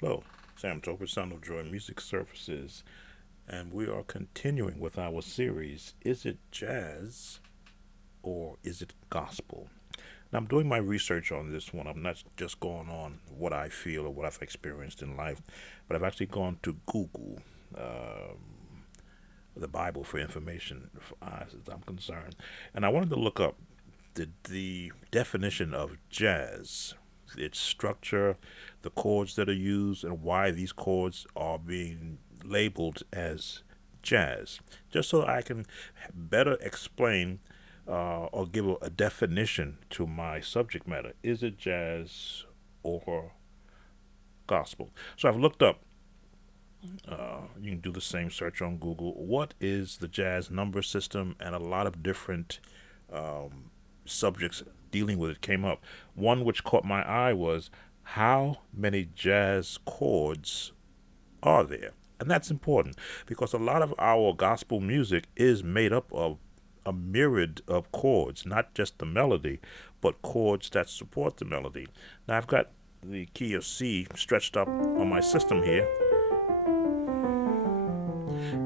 Hello, Sam Toper, Son of Joy Music Services, and we are continuing with our series, Is It Jazz or Is It Gospel? Now, I'm doing my research on this one. I'm not just going on what I feel or what I've experienced in life, but I've actually gone to Google, the Bible, for information, as I'm concerned. And I wanted to look up the definition of jazz, its structure, the chords that are used, and why these chords are being labeled as jazz, just so I can better explain or give a definition to my subject matter. Is it jazz or gospel? So I've looked up. You can do the same search on Google. What is the jazz number system? And a lot of different subjects dealing with it came up. One which caught my eye was how many jazz chords are there? And that's important because a lot of our gospel music is made up of a myriad of chords, not just the melody, but chords that support the melody. Now I've got the key of C stretched up on my system here,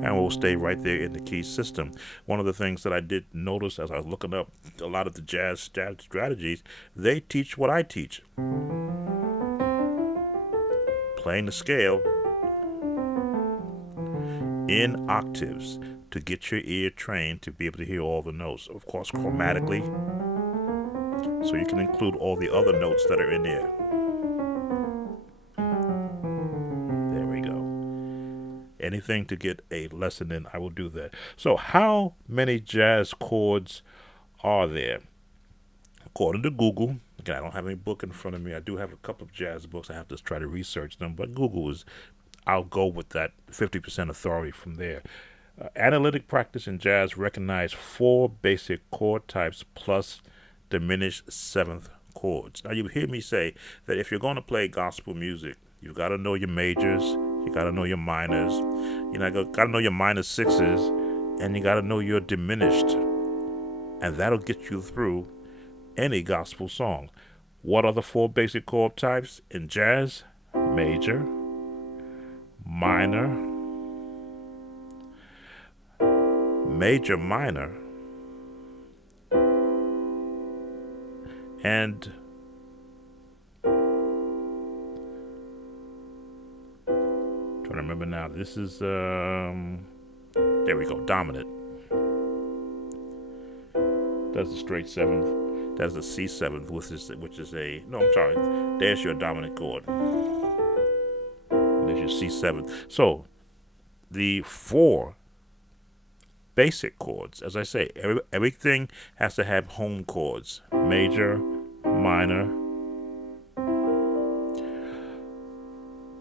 and we'll stay right there in the key system. One of the things that I did notice as I was looking up a lot of the jazz strategies, they teach what I teach, playing the scale in octaves to get your ear trained to be able to hear all the notes. Of course, chromatically, so you can include all the other notes that are in there. There we go. Anything to get a lesson in, I will do that. So, how many jazz chords are there? According to Google, again, I don't have any book in front of me. I do have a couple of jazz books. I have to try to research them, but Google is, I'll go with that 50% authority from there. Analytic practice in jazz recognize four basic chord types plus diminished seventh chords. Now, you hear me say that if you're going to play gospel music, you've got to know your majors, you got to know your minors, got to know your minor sixes, and you got to know your diminished, and that'll get you through any gospel song. What are the four basic chord types in jazz? Major, minor, major minor, and trying to remember now. This is there we go, dominant. That's the straight seventh. That's the C seventh, which is a no. I'm sorry. There's your dominant chord. There's your C seventh. So the four basic chords, as I say, everything has to have home chords: major, minor,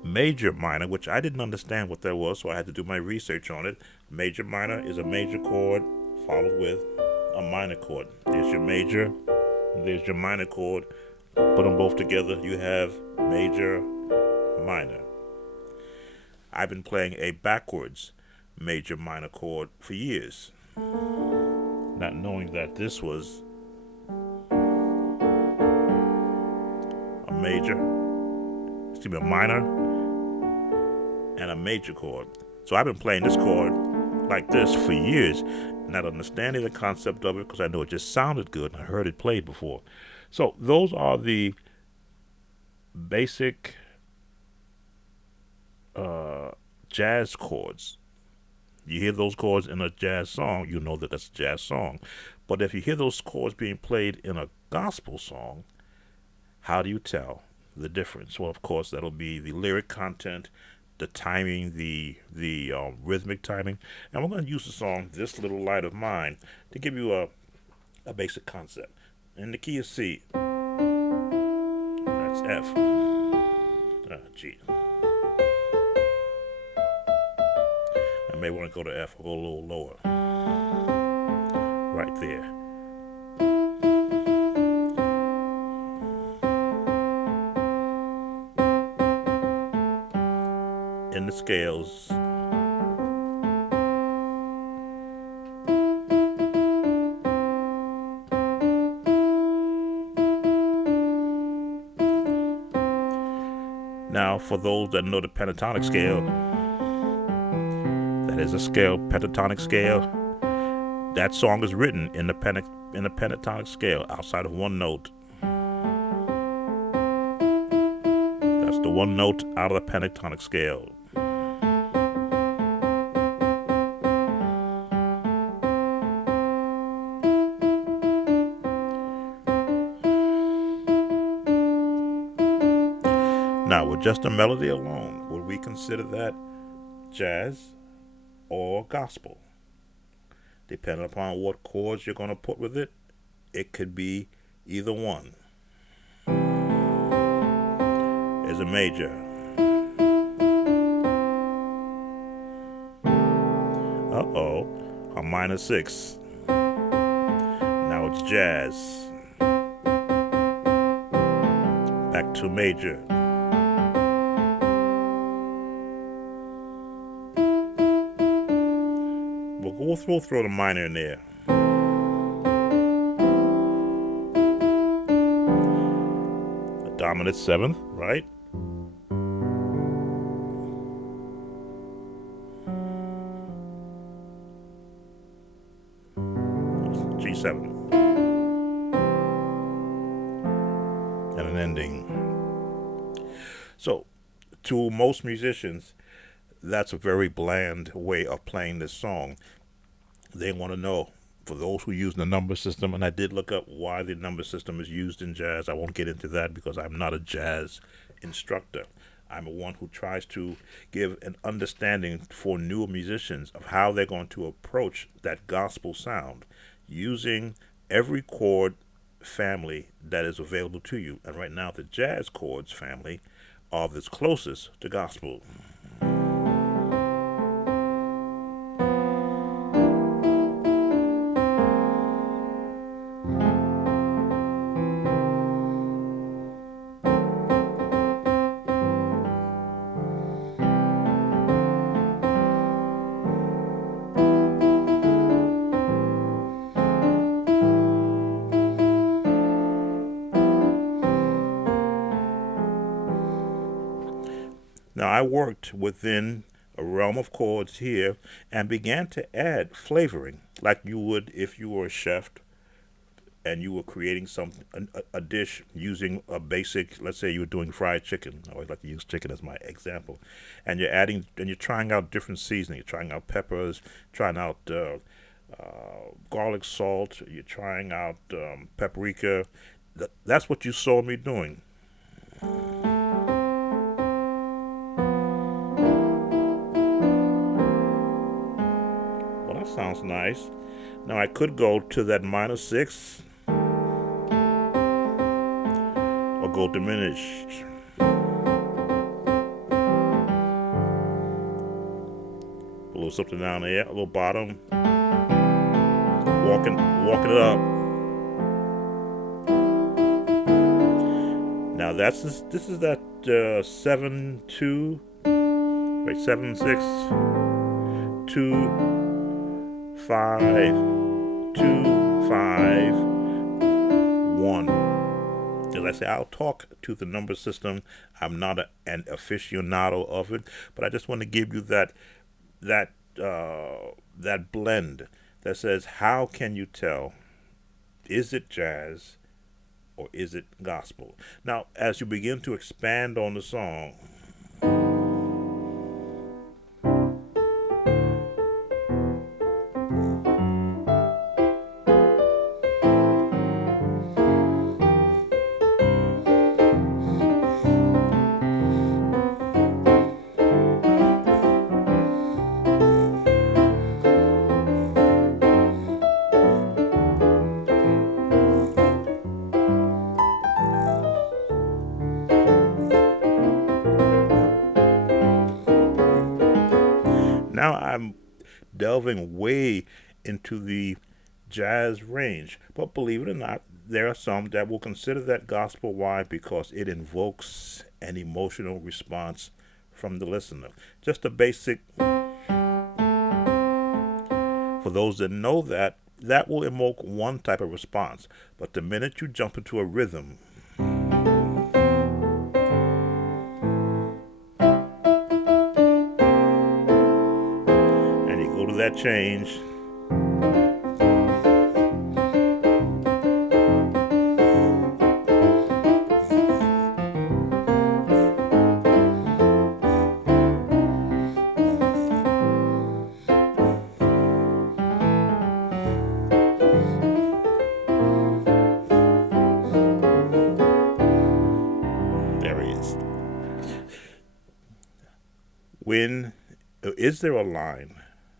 major minor, which I didn't understand what that was, so I had to do my research on it. Major minor is a major chord followed with a minor chord. There's your major, there's your minor chord. Put them both together, you have major minor. I've been playing a backwards major minor chord for years, not knowing that this was a major, excuse me, a minor and a major chord. So I've been playing this chord like this for years, not understanding the concept of it because I know it just sounded good and I heard it played before. So those are the basic jazz chords. You hear those chords in a jazz song, you know that that's a jazz song. But if you hear those chords being played in a gospel song, how do you tell the difference? Well, of course, that'll be the lyric content, the timing, the rhythmic timing. And we're going to use the song "This Little Light of Mine" to give you a basic concept. In the key of C, that's F. G. I may want to go to F or go a little lower. Right there. In the scales, now For those that know the pentatonic scale, that is a scale, pentatonic scale. That song is written in the pentatonic scale, outside of one note. That's the one note out of the pentatonic scale. Now, with just a melody alone, would we consider that jazz or gospel? Depending upon what chords you're going to put with it, it could be either one. Is a major. Uh-oh, a minor 6. Now it's jazz. Back to major. We'll throw the minor in there. A dominant 7th, right? G7. And an ending. So, to most musicians, that's a very bland way of playing this song. They want to know, for those who use the number system, and I did look up why the number system is used in jazz. I won't get into that because I'm not a jazz instructor. I'm one who tries to give an understanding for newer musicians of how they're going to approach that gospel sound using every chord family that is available to you. And right now, the jazz chords family are the closest to gospel. Now, I worked within a realm of chords here and began to add flavoring like you would if you were a chef and you were creating a dish using a basic, let's say you were doing fried chicken. I always like to use chicken as my example. And you're trying out different seasoning. You're trying out peppers, trying out garlic salt, you're trying out paprika. That's what you saw me doing. Well, that sounds nice. Now I could go to that minor 6 or go diminished. A little something down there, a little bottom. Walking it up. Now this is that 7-2, wait 7-6-2-5-2-5-1. As I say, I'll talk to the number system. I'm not an aficionado of it, but I just want to give you that blend that says, how can you tell, is it jazz or is it gospel? Now, as you begin to expand on the song, now I'm delving way into the jazz range. But believe it or not, there are some that will consider that gospel. Why? Because it invokes an emotional response from the listener. Just a basic, for those that know that will evoke one type of response. But the minute you jump into a rhythm, that change. There he is. When is there a line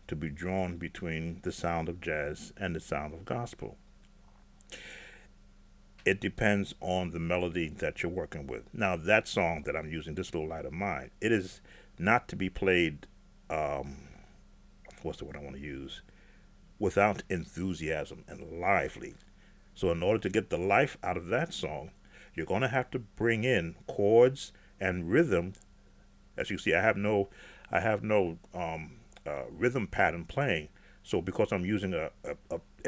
to be drawn between the sound of jazz and the sound of gospel? It depends on the melody that you're working with. Now, that song that I'm using, This Little Light of Mine, it is not to be played, what's the word I want to use, without enthusiasm and lively. So, in order to get the life out of that song, you're going to have to bring in chords and rhythm. As you see, I have no rhythm pattern playing. So because I'm using a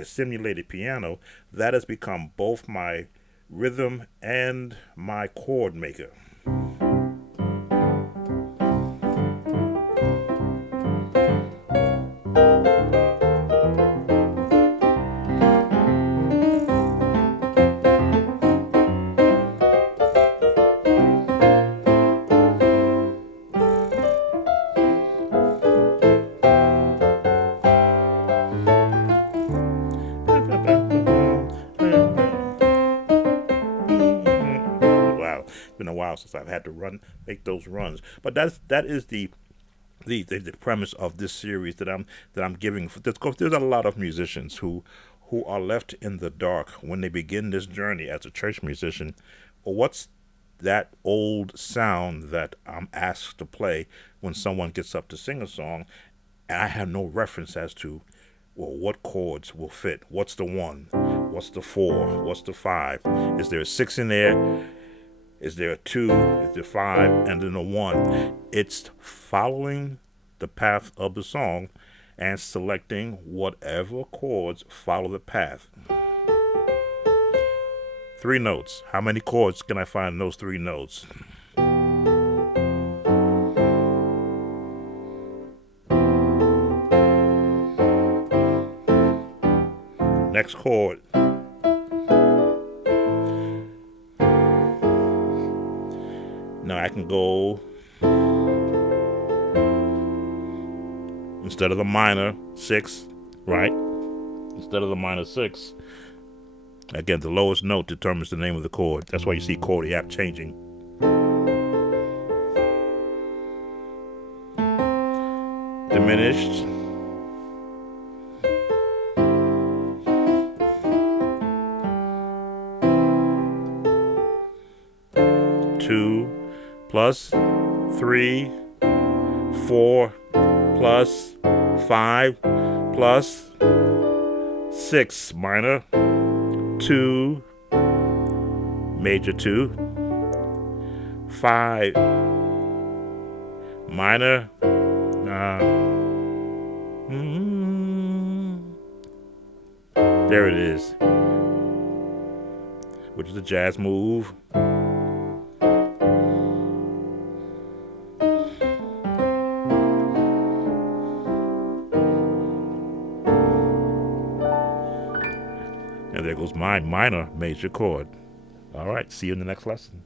simulated piano, that has become both my rhythm and my chord maker. Wow, it's been a while since I've had to make those runs. But that is the premise of this series that I'm giving. There's a lot of musicians who are left in the dark when they begin this journey as a church musician. Well, what's that old sound that I'm asked to play when someone gets up to sing a song, and I have no reference as to, well, what chords will fit? What's the one? What's the four? What's the five? Is there a six in there? Is there a two? Is there five? And then a one? It's following the path of the song and selecting whatever chords follow the path. 3 notes. How many chords can I find in those 3 notes? Next chord. Now I can go, instead of the minor 6, right? Instead of the minor 6, again, the lowest note determines the name of the chord. That's why you see chord app changing. Diminished. Two plus 3, 4 plus 5 plus 6 minor, 2 major 2, 5 minor, there it is, which is a jazz move. And there goes my minor major chord. All right, see you in the next lesson.